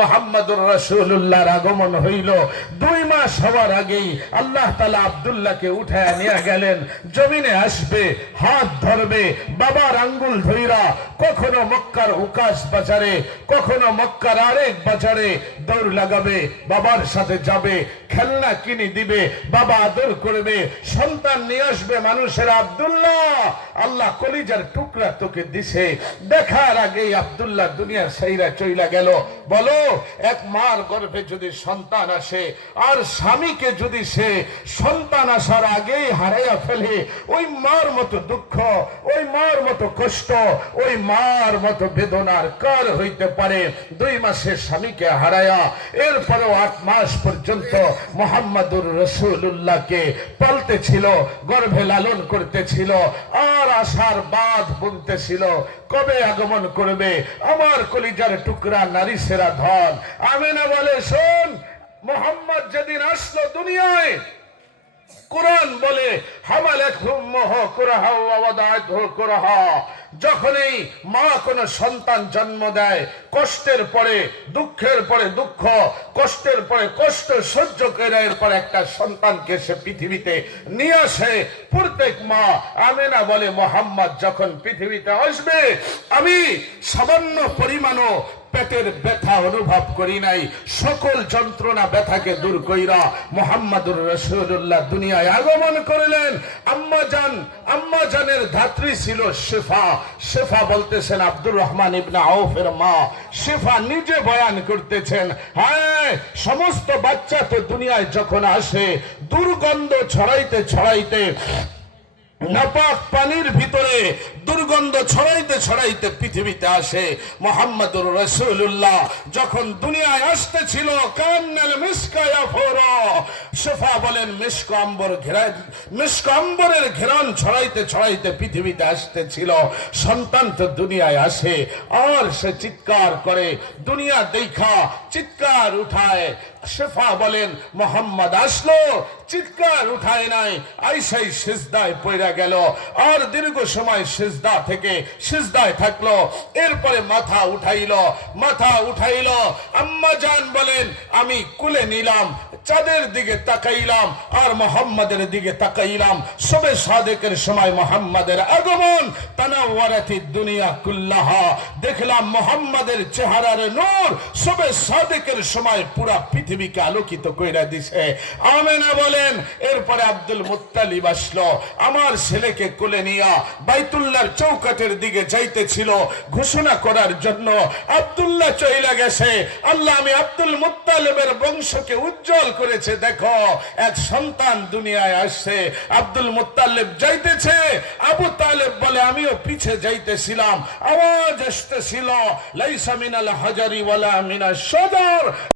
মুহাম্মদুর রাসূলুল্লাহর আগমন হইল। 2 মাস হওয়ার আগেই আল্লাহ তাআলা আব্দুল্লাহকে উঠায় নিয়ে গেলেন। জমিনে আসবে, হাত ধরবে, বাবার আঙ্গুল ধইরা কখনো মক্কার উকাশ বাজারে, কখনো মক্কার আরেক বাজারে দৌড় লাগাবে, বাবার সাথে যাবে, খেলনা কিনে দিবে, বাবা আদর করবে, সন্তান নিয়ে আসবে মানুষের। আব্দুল্লাহ, আল্লাহ কলিজার টুকরা তোকে দিছে। দেখার আগেই আব্দুল্লাহ দুনিয়ার সাইরা চইলা গেল। বলো, এক মার গর্ভে যদি সন্তান আসে আর স্বামীকে যদি সে সন্তান আসার আগেই হারাইয়া ফেলে, ওই মার মতো দুঃখ, ওই মার মতো কষ্ট, ওই মার মতো বেদনার কার হইতে পারে? 2 মাসে স্বামীকে হারায়া এরপরেও 8 মাস পর্যন্ত মুহাম্মদুর রাসূলুল্লাহকে পালতেছিল, গর্ভে লালন করতেছিল, আর আশার বাঁধ বুনতেছিল কবে আগমন করবে আমার কলিজার টুকরা নারী সেরা ধন। আমেনা বলে, শোন, মুহাম্মদ যেদিন আসলো দুনিয়ায়, কুরআন বলে হামালাতহু উম্মুহু কুরহা ওয়া ওয়াদাআতহু কুরহা, যখনই মা কোন সন্তান জন্ম দেয়, কষ্টের পরে দুঃখের পরে দুঃখ, কষ্টের পরে কষ্ট সহ্য করে এরপর একটা সন্তানকে সে পৃথিবীতে নিয়ে আসে। প্রত্যেক মা আমেনা বলে, মুহাম্মদ যখন পৃথিবীতে আসবে আমি সামান্য পরিমাণও পেটের ব্যথা অনুভব করি নাই। সকল যন্ত্রণা ব্যথাকে দূর কইরা মুহাম্মদুর রাসূলুল্লাহ দুনিয়ায় আগমন করলেন। আম্মা জানের ধাত্রী ছিল শিফা। শিফা বলতেছেন আব্দুর রহমান ইবনে আউফের মা। শিফা নিজে বয়ান করতেছেন, হ্যাঁ, সমস্ত বাচ্চা তো দুনিয়ায় যখন আসে দুর্গন্ধ ছড়াইতে ছড়াইতে, নাপাক পানির ভিতরে দুর্গন্ধ ছড়াইতে ছড়াইতে পৃথিবীতে আসে। মুহাম্মদুর রাসূলুল্লাহ যখন দুনিয়ায় আসতেছিল, কান্নাল মিসকা ইয়াফুরা, শিফা বলেন মিসক আম্বরের ঘেরান ছড়াইতে ছড়াইতে পৃথিবীতে আসতেছিল। সন্তান তো দুনিয়ায় আসে আর সে চিৎকার করে, দুনিয়া দেখা চিৎকার উঠায়। শিফা বলেন মুহাম্মদ আসলো, চিৎকার উঠায় নাই, আইসাই সিজদায় পড়ে গেল আর দীর্ঘ সময় সিজদা থেকে সিজদায় থাকলো। এরপরে মাথা উঠাইল। আম্মা জান বলেন, আমি কুলে নিলাম, চাঁদের দিকে তাকাইলাম আর মুহাম্মাদের দিকে তাকাইলাম। সবে সাদেকের সময় মুহাম্মাদের আগমন, তানাওয়ারাতিদ দুনিয়া কুল্লাহা, দেখলাম মুহাম্মাদের চেহারার নূর সবে সাদেকের সময় পুরা পৃথিবীকে আলোকিত কইরা দিছে। আমেনা বলেন, এরপরে আব্দুল মুত্তালিব আসলো, আমার ছেলেকে কোলে নিয়া বাইতুল্লাহর চৌকাঠের দিকে যাইতেছিল ঘোষণা করার জন্য। আব্দুল্লাহ চইলা গেছে, আল্লাহ আমি আব্দুল মুত্তালিবের বংশকে উজ্জ্বল করেছে, দেখো এক সন্তান দুনিয়ায় আসছে। আব্দুল মুত্তালিব যাইতেছে, আবু তালেব বলে আমিও পিছে যাইতেছিলাম, আওয়াজ আসতেছিল, লাইসা মিনাল হাজারি ওয়ালা মিনাশ শাজার।